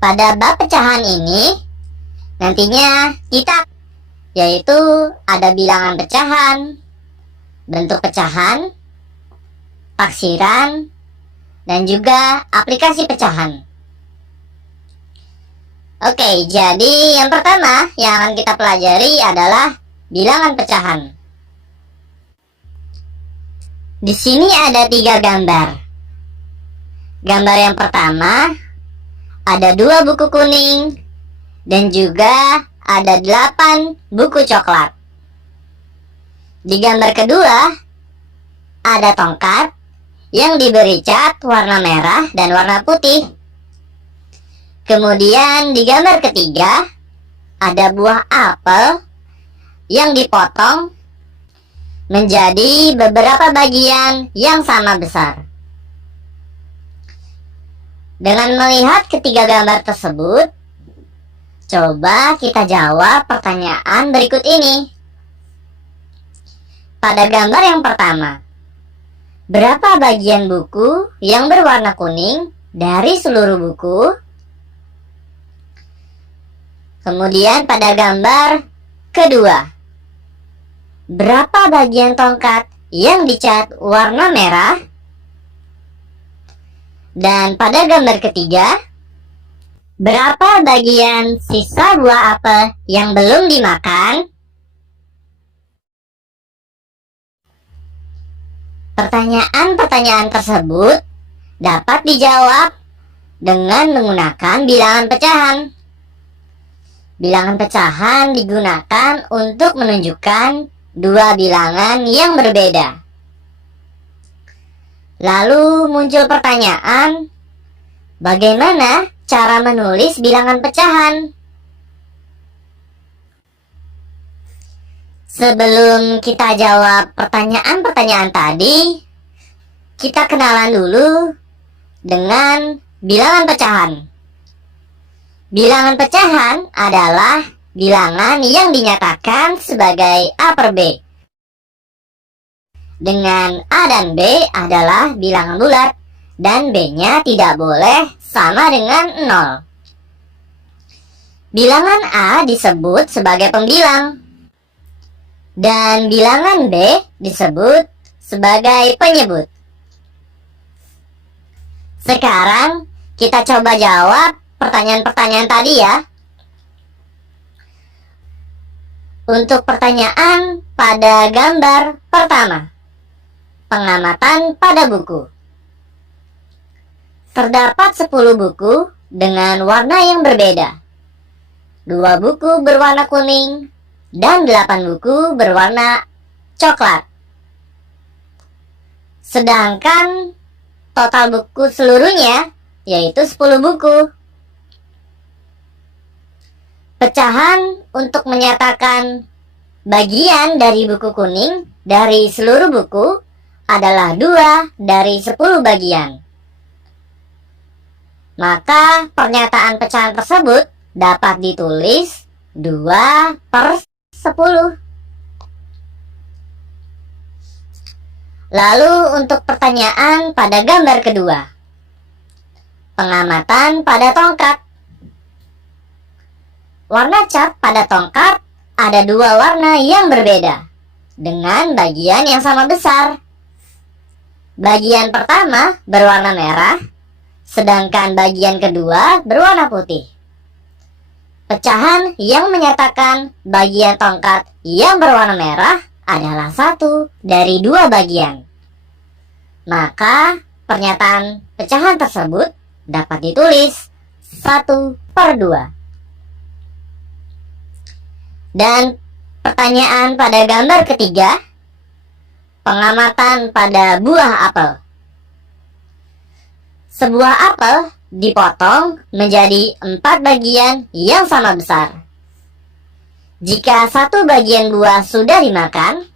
Pada bab pecahan ini nantinya kita yaitu ada bilangan pecahan, bentuk pecahan, taksiran, dan juga aplikasi pecahan. Oke, jadi yang pertama yang akan kita pelajari adalah bilangan pecahan. Di sini ada 3 gambar. Gambar yang pertama ada 2 buku kuning dan juga ada 8 buku coklat. Di gambar kedua ada tongkat yang diberi cat warna merah dan warna putih. Kemudian di gambar ketiga ada buah apel yang dipotong menjadi beberapa bagian yang sama besar. Dengan melihat ketiga gambar tersebut, coba kita jawab pertanyaan berikut ini. Pada gambar yang pertama, berapa bagian buku yang berwarna kuning dari seluruh buku? Kemudian pada gambar kedua, berapa bagian tongkat yang dicat warna merah? Dan pada gambar ketiga, berapa bagian sisa buah apel yang belum dimakan? Pertanyaan-pertanyaan tersebut dapat dijawab dengan menggunakan bilangan pecahan. Bilangan pecahan digunakan untuk menunjukkan 2 bilangan yang berbeda. Lalu muncul pertanyaan, bagaimana cara menulis bilangan pecahan? Sebelum kita jawab pertanyaan-pertanyaan tadi, kita kenalan dulu dengan bilangan pecahan. Bilangan pecahan adalah bilangan yang dinyatakan sebagai A per B. Dengan A dan B adalah bilangan bulat dan B-nya tidak boleh sama dengan 0. Bilangan A disebut sebagai pembilang dan bilangan B disebut sebagai penyebut. Sekarang kita coba jawab pertanyaan-pertanyaan tadi ya. Untuk pertanyaan pada gambar pertama, pengamatan pada buku. Terdapat 10 buku dengan warna yang berbeda. 2 buku berwarna kuning dan 8 buku berwarna coklat. Sedangkan total buku seluruhnya yaitu 10 buku. Pecahan untuk menyatakan bagian dari buku kuning dari seluruh buku adalah 2 dari 10 bagian. Maka pernyataan pecahan tersebut dapat ditulis 2 per 10. Lalu untuk pertanyaan pada gambar kedua, pengamatan pada tongkat. Warna cat pada tongkat ada 2 warna yang berbeda dengan bagian yang sama besar. Bagian pertama berwarna merah, sedangkan bagian kedua berwarna putih. Pecahan yang menyatakan bagian tongkat yang berwarna merah adalah 1 dari 2 bagian. Maka pernyataan pecahan tersebut dapat ditulis 1 per 2. Dan pertanyaan pada gambar ketiga, pengamatan pada buah apel. Sebuah apel dipotong menjadi 4 bagian yang sama besar. Jika 1 bagian buah sudah dimakan,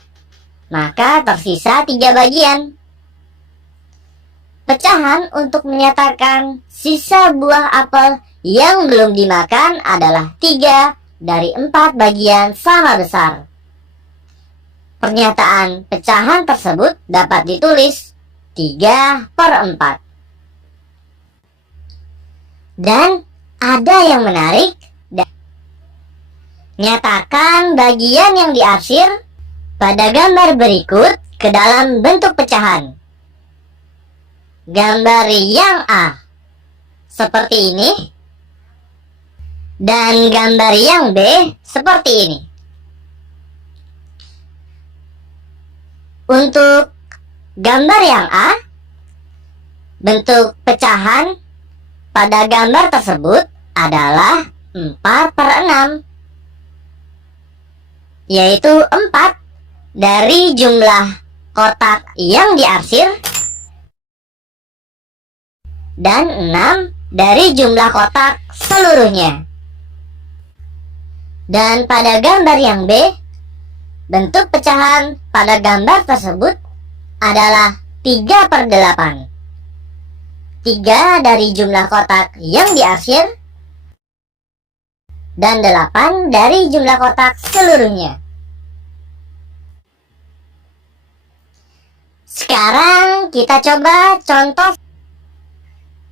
maka tersisa 3 bagian. Pecahan untuk menyatakan sisa buah apel yang belum dimakan adalah 3 dari 4 bagian sama besar. Pernyataan pecahan tersebut dapat ditulis 3 per 4. Dan ada yang menarik. Nyatakan bagian yang diarsir pada gambar berikut ke dalam bentuk pecahan. Gambar yang A seperti ini, dan gambar yang B seperti ini. Untuk gambar yang A, bentuk pecahan pada gambar tersebut adalah 4/6, yaitu 4 dari jumlah kotak yang diarsir dan 6 dari jumlah kotak seluruhnya. Dan pada gambar yang B, bentuk pecahan pada gambar tersebut adalah 3/8. 3 dari jumlah kotak yang diarsir dan 8 dari jumlah kotak seluruhnya. Sekarang kita coba contoh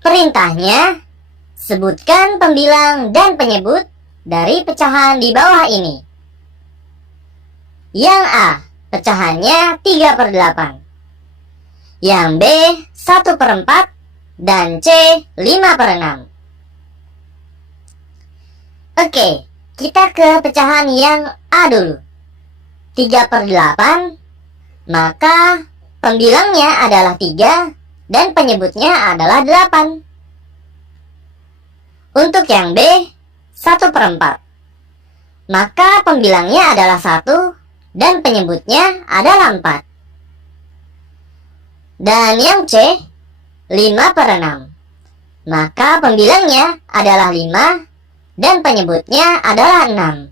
perintahnya. Sebutkan pembilang dan penyebut dari pecahan di bawah ini. Yang A, pecahannya 3/8. Yang B, 1/4. Dan C, 5/6. Oke, kita ke pecahan yang A dulu. 3/8, maka pembilangnya adalah 3 dan penyebutnya adalah 8. Untuk yang B, 1/4, maka pembilangnya adalah 1 dan penyebutnya adalah 4. Dan yang C, 5/6, maka pembilangnya adalah 5 dan penyebutnya adalah 6.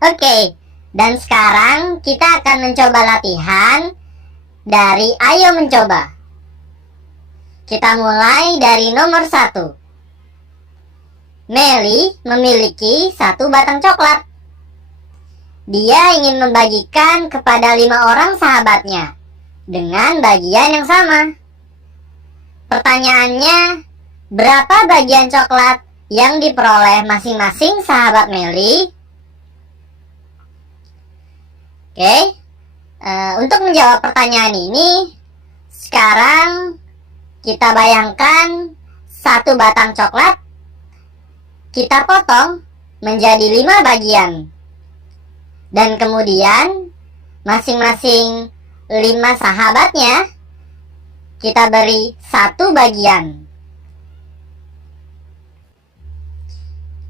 Oke, dan sekarang kita akan mencoba latihan dari Ayo Mencoba. Kita mulai dari nomor 1. Meli memiliki 1 batang coklat. Dia ingin membagikan kepada 5 orang sahabatnya dengan bagian yang sama. Pertanyaannya, berapa bagian coklat yang diperoleh masing-masing sahabat Meli? Oke, untuk menjawab pertanyaan ini, sekarang kita bayangkan 1 batang coklat kita potong menjadi 5 bagian. Dan kemudian masing-masing 5 sahabatnya kita beri 1 bagian.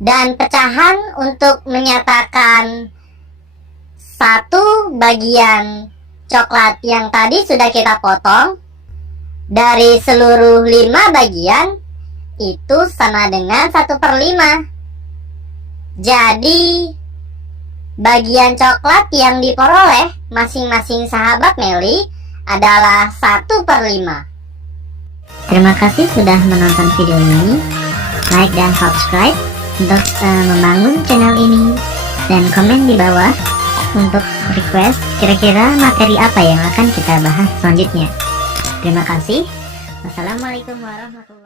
Dan pecahan untuk menyatakan 1 bagian coklat yang tadi sudah kita potong dari seluruh 5 bagian itu sama dengan 1/5. Jadi bagian coklat yang diperoleh masing-masing sahabat Meli adalah 1/5. Terima kasih sudah menonton video ini. Like dan subscribe untuk membangun channel ini. Dan komen di bawah untuk request kira-kira materi apa yang akan kita bahas selanjutnya. Terima kasih. Wassalamualaikum warahmatullahi wabarakatuh.